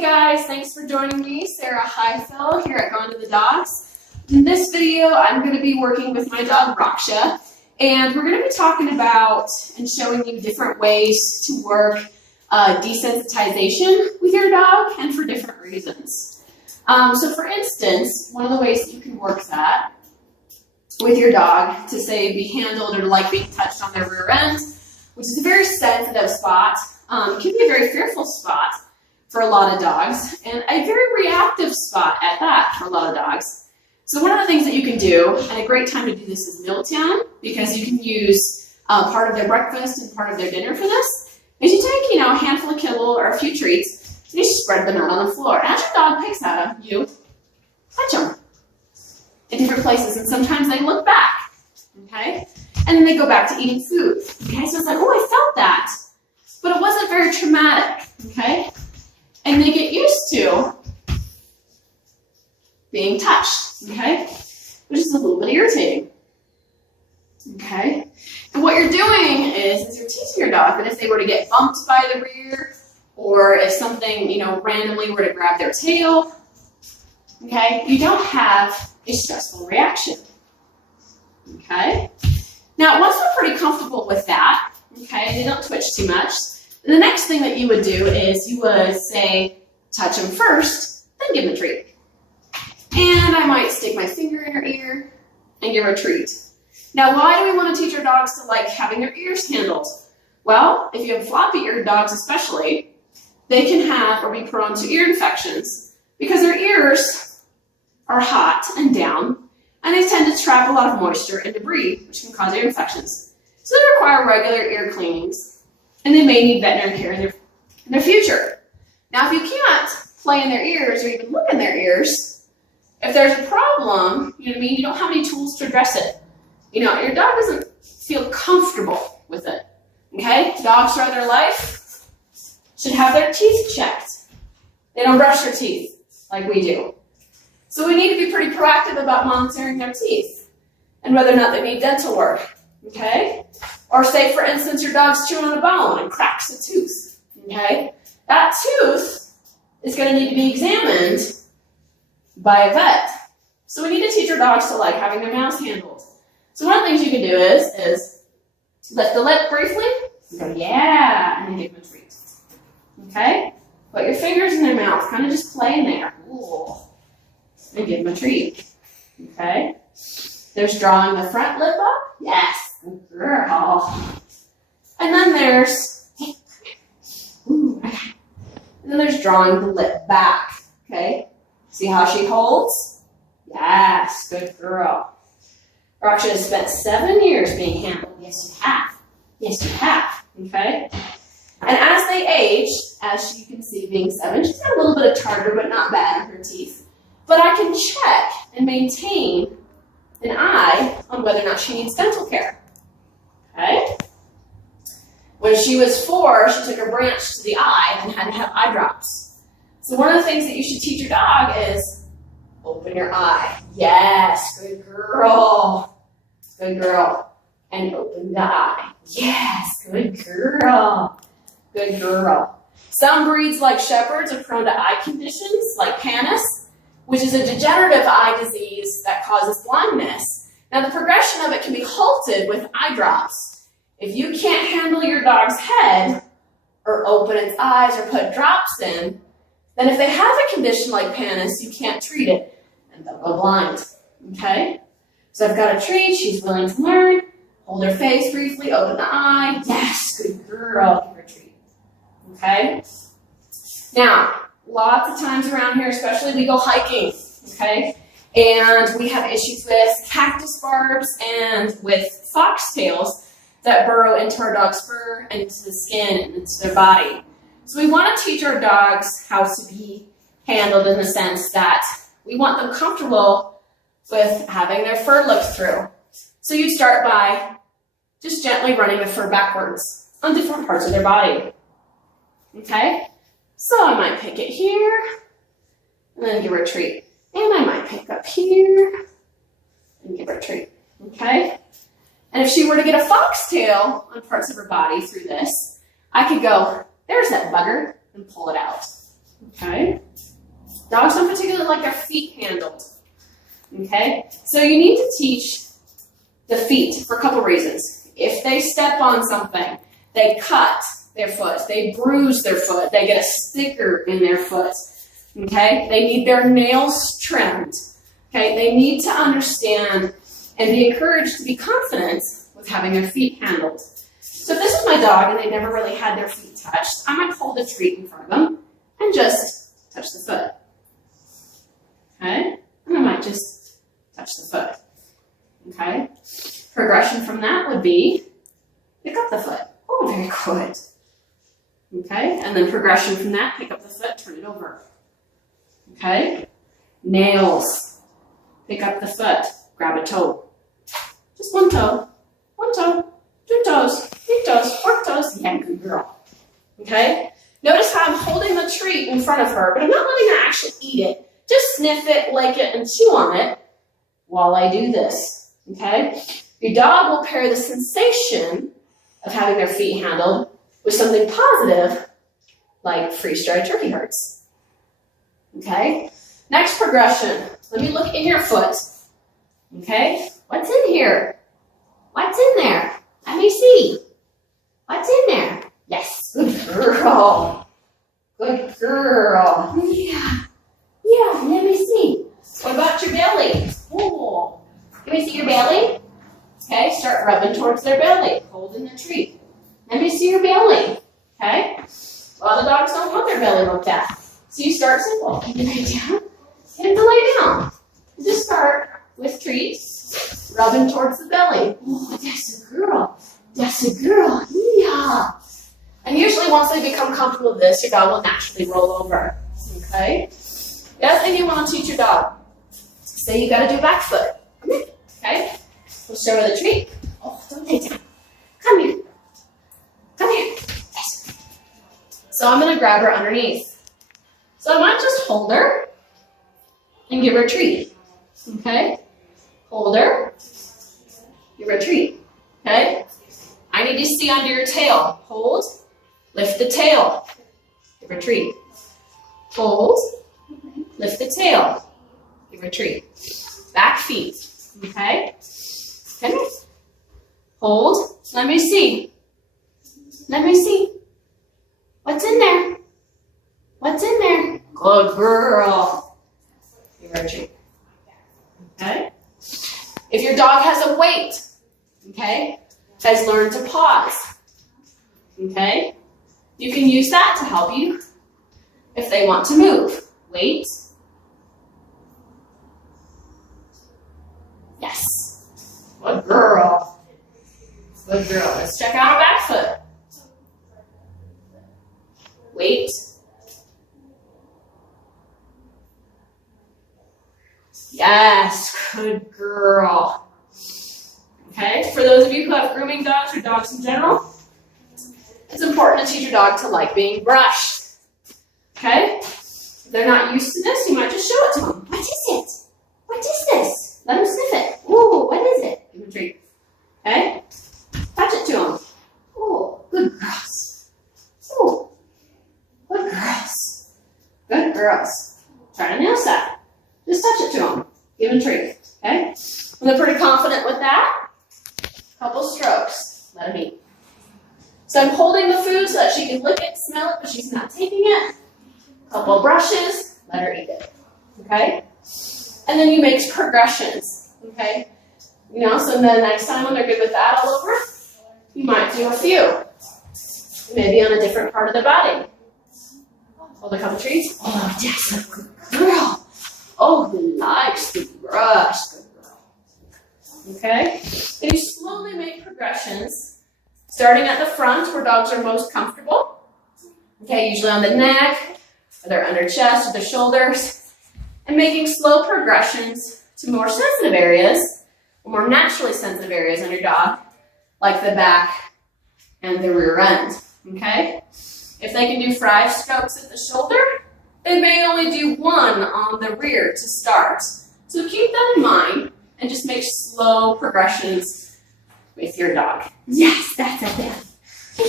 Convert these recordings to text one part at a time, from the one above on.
Hey guys, thanks for joining me, Sarah Highfill here at Going to the Dogs. In this video, I'm going to be working with my dog Raksha, and we're going to be talking about and showing you different ways to work desensitization with your dog and for different reasons. So for instance, one of the ways that you can work that with your dog to say be handled or like being touched on their rear end, which is a very sensitive spot, can be a very fearful spot for a lot of dogs, and a very reactive spot at that for a lot of dogs. So one of the things that you can do, and a great time to do this is mealtime, because you can use part of their breakfast and part of their dinner for this, is you take, a handful of kibble or a few treats, and you spread them out on the floor. And as your dog picks at them, you touch them in different places, and sometimes they look back, okay? And then they go back to eating food, okay? So it's like, oh, I felt that, but it wasn't very traumatic, okay? And they get used to being touched, okay? Which is a little bit irritating, okay? And what you're doing is you're teaching your dog that if they were to get bumped by the rear, or if something, randomly were to grab their tail, okay, you don't have a stressful reaction, okay? Now, once we're pretty comfortable with that, okay, they don't twitch too much, the next thing that you would do is you would say, touch them first, then give them a treat. And I might stick my finger in her ear and give her a treat. Now, why do we want to teach our dogs to like having their ears handled? Well, if you have floppy-eared dogs especially, they can have or be prone to ear infections because their ears are hot and down, and they tend to trap a lot of moisture and debris, which can cause ear infections. So they require regular ear cleanings. And they may need veterinary care in their future. Now, if you can't play in their ears or even look in their ears, if there's a problem, you don't have any tools to address it. Your dog doesn't feel comfortable with it, okay? Dogs throughout their life should have their teeth checked. They don't brush their teeth like we do. So we need to be pretty proactive about monitoring their teeth and whether or not they need dental work, okay? Or say, for instance, your dog's chewing on a bone and cracks a tooth, okay? That tooth is going to need to be examined by a vet. So we need to teach our dogs to like having their mouths handled. So one of the things you can do is lift the lip briefly, and go, yeah, and then give them a treat, okay? Put your fingers in their mouth, kind of just play in there, ooh, and give them a treat, okay? There's drawing the front lip up, yes. Good girl. And then there's drawing the lip back, okay? See how she holds? Yes, good girl. Raksha has spent 7 years being handled. Yes, you have. Yes, you have, okay? And as they age, as you can see being 7, she's got a little bit of tartar, but not bad on her teeth. But I can check and maintain an eye on whether or not she needs dental care. Okay? When she was 4, she took a branch to the eye and had to have eye drops. So one of the things that you should teach your dog is open your eye. Yes, good girl. Good girl. And open the eye. Yes, good girl. Good girl. Some breeds like shepherds are prone to eye conditions like pannus, which is a degenerative eye disease that causes blindness. Now, the progression of it can be halted with eye drops. If you can't handle your dog's head or open its eyes or put drops in, then if they have a condition like pannus, you can't treat it and they'll go blind, okay? So I've got a treat, she's willing to learn, hold her face briefly, open the eye, yes, good girl, give her a treat, okay? Now, lots of times around here, especially we go hiking, okay? And we have issues with cactus barbs and with foxtails that burrow into our dog's fur and into the skin and into their body. So we want to teach our dogs how to be handled in the sense that we want them comfortable with having their fur looked through. So you start by just gently running the fur backwards on different parts of their body. Okay? So I might pick it here and then give her a treat. And I might pick up here and give her a treat, okay? And if she were to get a foxtail on parts of her body through this, I could go, there's that bugger, and pull it out, Okay? Dogs don't particularly like their feet handled. Okay? So you need to teach the feet for a couple reasons. If they step on something, they cut their foot, they bruise their foot, they get a sticker in their foot. Okay? They need their nails trimmed. Okay? They need to understand and be encouraged to be confident with having their feet handled. So if this is my dog and they never really had their feet touched, I might hold a treat in front of them and just touch the foot. Okay? And I might just touch the foot. Okay? Progression from that would be pick up the foot. Oh, very good. Okay? And then progression from that, pick up the foot, turn it over. Okay? Nails. Pick up the foot, grab a toe. Just one toe, 2 toes, 3 toes, 4 toes. Yeah, good girl. Okay? Notice how I'm holding the treat in front of her, but I'm not letting her actually eat it. Just sniff it, lick it, and chew on it while I do this. Okay? Your dog will pair the sensation of having their feet handled with something positive, like freeze-dried turkey hearts. Okay? Next progression. Let me look in your foot. Okay? What's in here? What's in there? Let me see. What's in there? Yes, good girl. Good girl. Yeah. Yeah, let me see. What about your belly? Oh, can we see your belly? Okay, start rubbing towards their belly, holding the treat. Let me see your belly. Okay? A lot of dogs don't want their belly looked at. So you start simple. You can lay down, get him to lay down. Just start with treats, rubbing towards the belly. Oh, that's a girl. That's a girl. Yeah. And usually once they become comfortable with this, your dog will naturally roll over. Okay? The other thing you want to teach your dog, say you got to do back foot. Come here. Okay? We'll show her the treat. Oh, don't lay down. Come here. Come here. Yes. So I'm going to grab her underneath. So I might just hold her and give her a treat. Okay? Hold her. Give her a treat. Okay? I need to see under your tail. Hold. Lift the tail. Give her a treat. Hold. Lift the tail. Give her a treat. Back feet. Okay? Okay? Hold. Let me see. Let me see. What's in there? What's in there? Good girl. Give her a treat. Okay? If your dog has a weight, okay, has learned to pause, okay, you can use that to help you if they want to move. Wait. Yes. Good girl. Good girl. Let's check out her back foot. Wait. Yes, good girl. Okay, for those of you who have grooming dogs or dogs in general, it's important to teach your dog to like being brushed. Okay? If they're not used to this, you might just show it to them. What is it? What is this? Let them sniff it. Ooh, what is it? Give them a treat. Okay? Touch it to them. Ooh, good girls. Ooh, good girls. Good girls. Try to nail set. Just touch it to them. Give them a treat. Okay? When they're pretty confident with that, couple strokes. Let them eat. So I'm holding the food so that she can lick it, smell it, but she's not taking it. Couple brushes. Let her eat it. Okay? And then you make progressions. Okay? You know, so then next time when they're good with that all over, you might do a few. Maybe on a different part of the body. Hold a couple treats. Oh, that's a good girl. Oh, who likes to brush? Good girl. Okay? And you slowly make progressions, starting at the front where dogs are most comfortable. Okay, usually on the neck, or their under chest, or their shoulders, and making slow progressions to more sensitive areas, or more naturally sensitive areas on your dog, like the back and the rear end. Okay? If they can do 5 strokes at the shoulder, they may only do 1 on the rear to start. So keep that in mind and just make slow progressions with your dog. Yes, that's a good.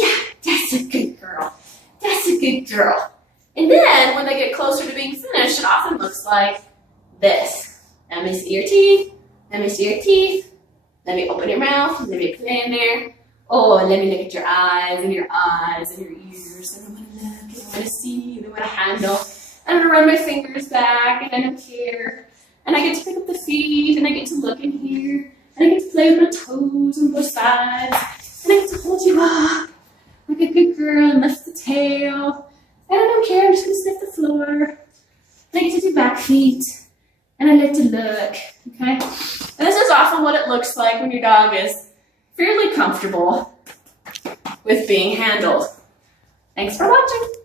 Yeah, that's a good girl. That's a good girl. And then when they they get closer to being finished, it often looks like this. Let me see your teeth. Let me see your teeth. Let me open your mouth. Let me play in there. Oh, and let me look at your eyes and your ears. And I want to look, and I want to see, and I want to handle. And I'm going to run my fingers back, and I don't care. And I get to pick up the feet, and I get to look in here. And I get to play with my toes on both sides. And I get to hold you up like a good girl and lift the tail. And I don't care, I'm just going to sniff the floor. And I get to do back feet. And I like to look, okay? And this is often what it looks like when your dog is fairly comfortable with being handled. Thanks for watching.